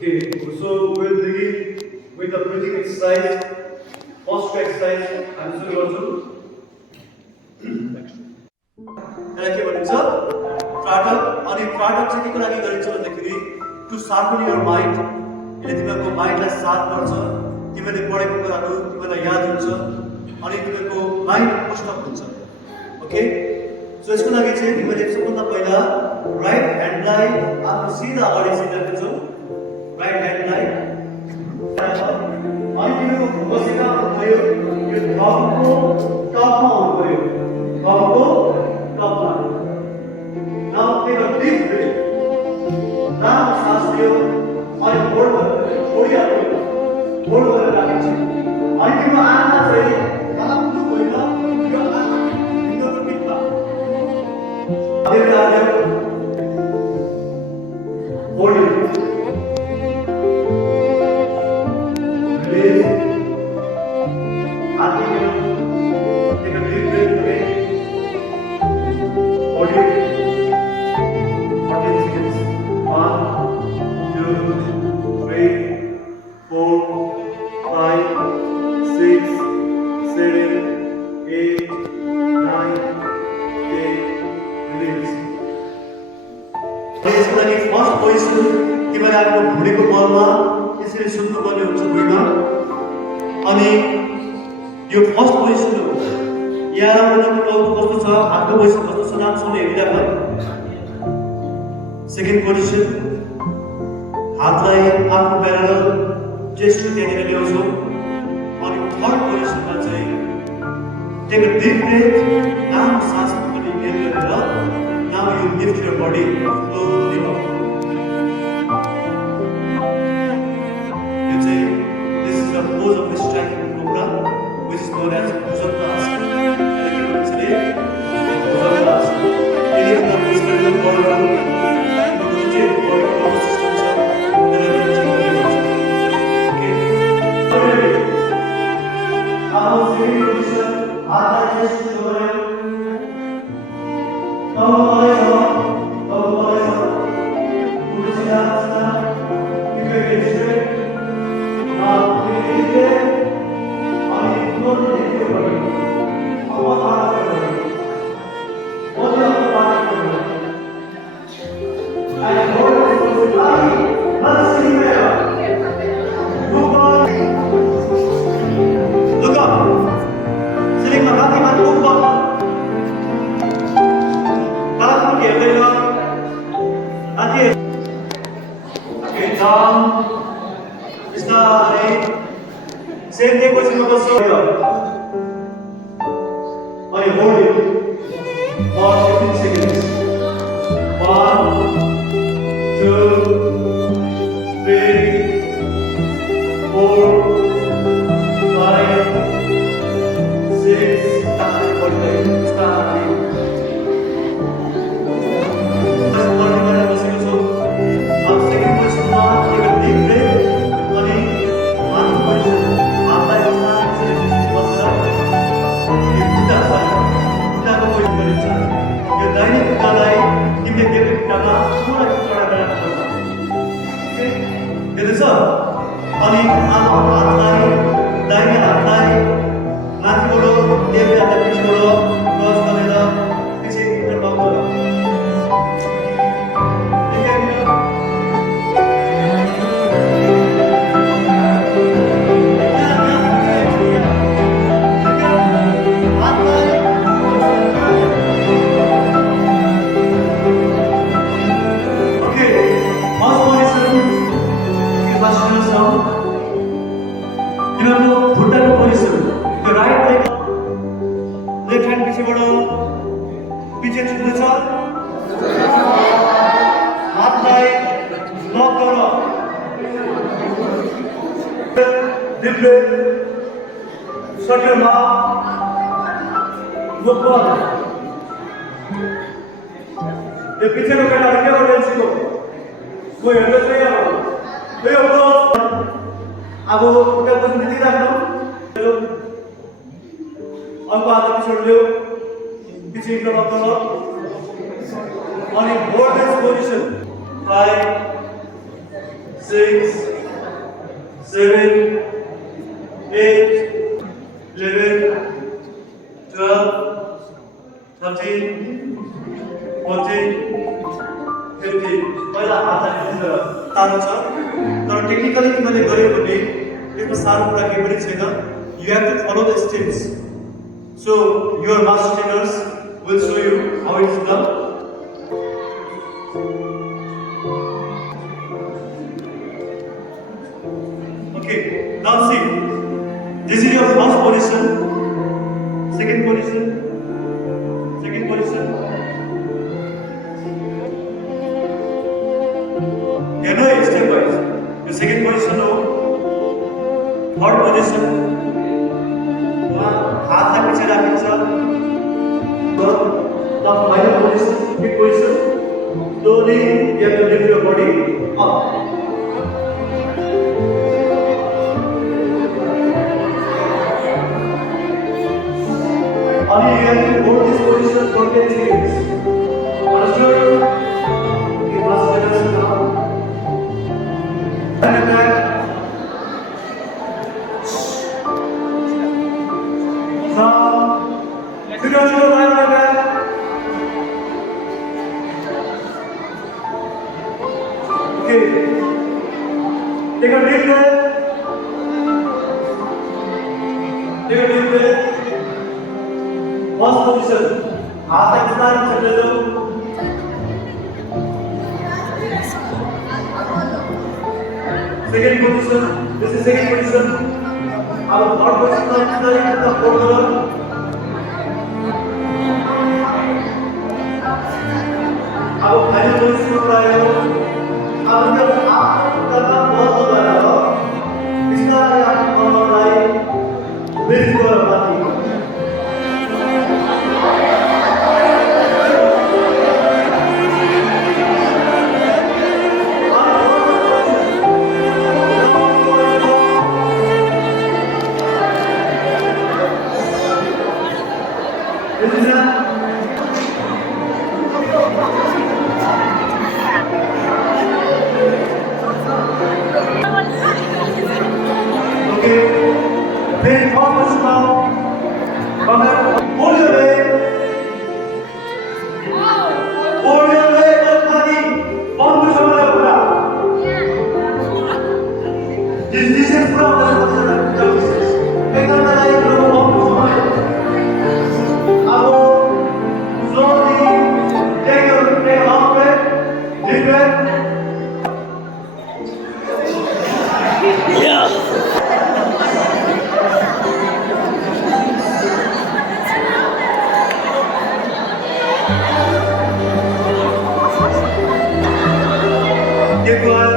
Okay, so we'll begin with the breathing exercise. First exercise, I'm sorry also. यसलाई के भनिन्छ त्राटक अनि त्राटक चाहिँ केको लागि गरिन्छ भन्दाखेरि टु शार्पन योर माइन्ड यसले तिमीहरूको माइन्डलाई शार्प गर्छ तिमीले पढेको कुराहरू तिमीलाई याद हुन्छ अनि तिमीहरूको माइन्ड पुस्टअप हुन्छ ओके सो यसको लागि चाहिँ तिमीले सबभन्दा पहिला राइट ह्यान्डलाई आफ्नो सिधा अगाडि सिधाको छौ राइट ह्यान्डलाई अनि तिमीको बसेका भयो यो थम्बको टपमा आउनु पर्यो थम्बको टपमा Now take a deep breath. Now सांस लियो अनि होल्ड गर्नु छोडिहाल्नु होल्ड गरेर राख्नु अनि तिम्रो आँखा चाहिँ कालो होइन यो आँखा भित्रको टिपमा अहिले आयो होल्ड रिलीज हात लियो take a deep breath again hold it 14 seconds 1 2 3 4 5 6 7 8 9 10 release यसको लागि फर्स्ट पोजिसन तिमीले आफ्नो भुँडीको बलमा यसरी सुत्नुपर्ने हुन्छ भुइँमा अनि यो फर्स्ट पोजिसन हो यहाँ उनीहरूको टाउको कस्तो छ हातको पोजिसन कस्तो छ नामसँग हेरिराख सेकेन्ड पोजिसन हातलाई आफ्नो प्यारल चेस्ट त्यहाँनिर ल्याउँछौ अनि थर्ड पोजिसनमा चाहिँ टेक अ डिप ब्रेथ लामो सास पनि इनहेल गरेर now you lift your body slowly up यो चाहिँ this is the pose of striking cobra which is known as Bhujangasana 6, 7, 8, 11, 12, 13, 14, 15. पहिला हात हालेर तानो छ तर टेक्निकली तिमीले गर्यो भने यसमा साह्रो कुरा केही पनि छैन. You have to follow the steps. So your master trainers will show you how it is done. Okay, now see. This is your first position, second position, second position. You know step wise. Your second position हो, third position. वहाँ हातलाई पछि राखिन्छ. The final position, mid position. Slowly you have to lift your body up. Only you have to hold this position for 10 seconds. Understood? You must let us now. And back. Now, figure out your line back. Okay. Take a deep breath. Take a deep breath. First position, हाथ एक साथ चले लो. Second position, this is second position. अब third position में किधर कितना hold करो. अब final position में आए हो. अब जब आप करना बहुत हो रहा हो, इसका आप करना है. Breathe for a body. Then focus now. Come back. Hold your leg. Hold your leg and body. Focus on the ground. This distance from the distance. Make up the leg from focus on it. Now, slowly take a long breath. Deep breath. Keep going.